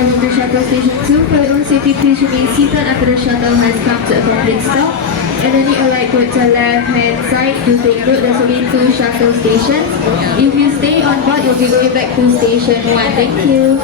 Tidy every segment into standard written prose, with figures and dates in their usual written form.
arrival into shuttle station 2. For your own safety, please remain seated after the shuttle has come to a complete stop. And when you alight, go to the left-hand side. Do take note, there's only 2 shuttle stations. If you stay on board, you'll be going back to station 1. Thank you.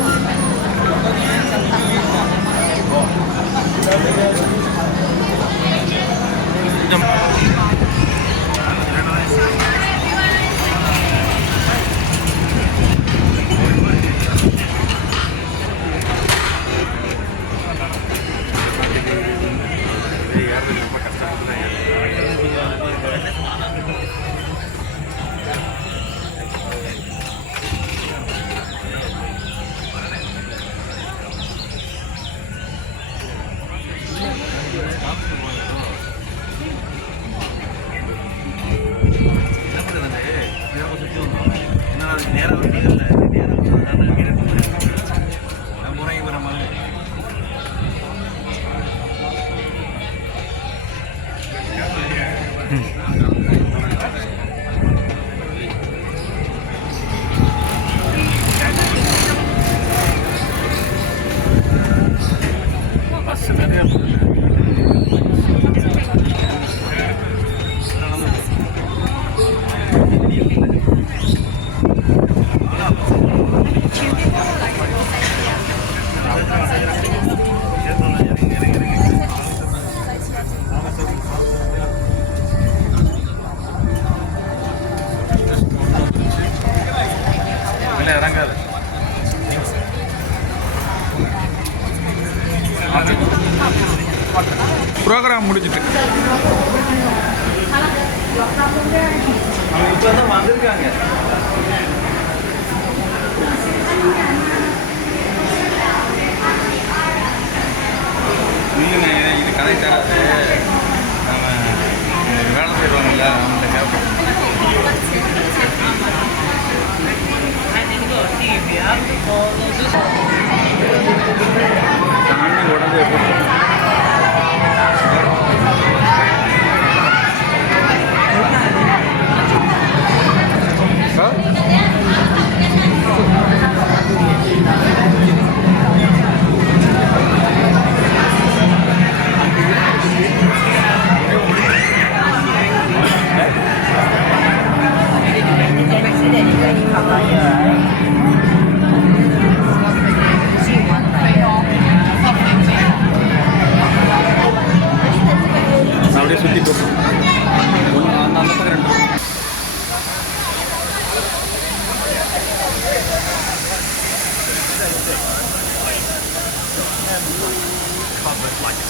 Program முடிஞ்சிட்டு இப்போ தான் வந்திருக்காங்க. இல்லைண்ணே, இது கதை தராது. நம்ம வேலை செய்வாங்கல்ல, அவங்கள்ட்ட கேட்போம். சாமி உடம்பு எப்படி அப்படியே சுற்றி போகும். ஒன்று அந்த அந்த பக்கம் 2 Covered like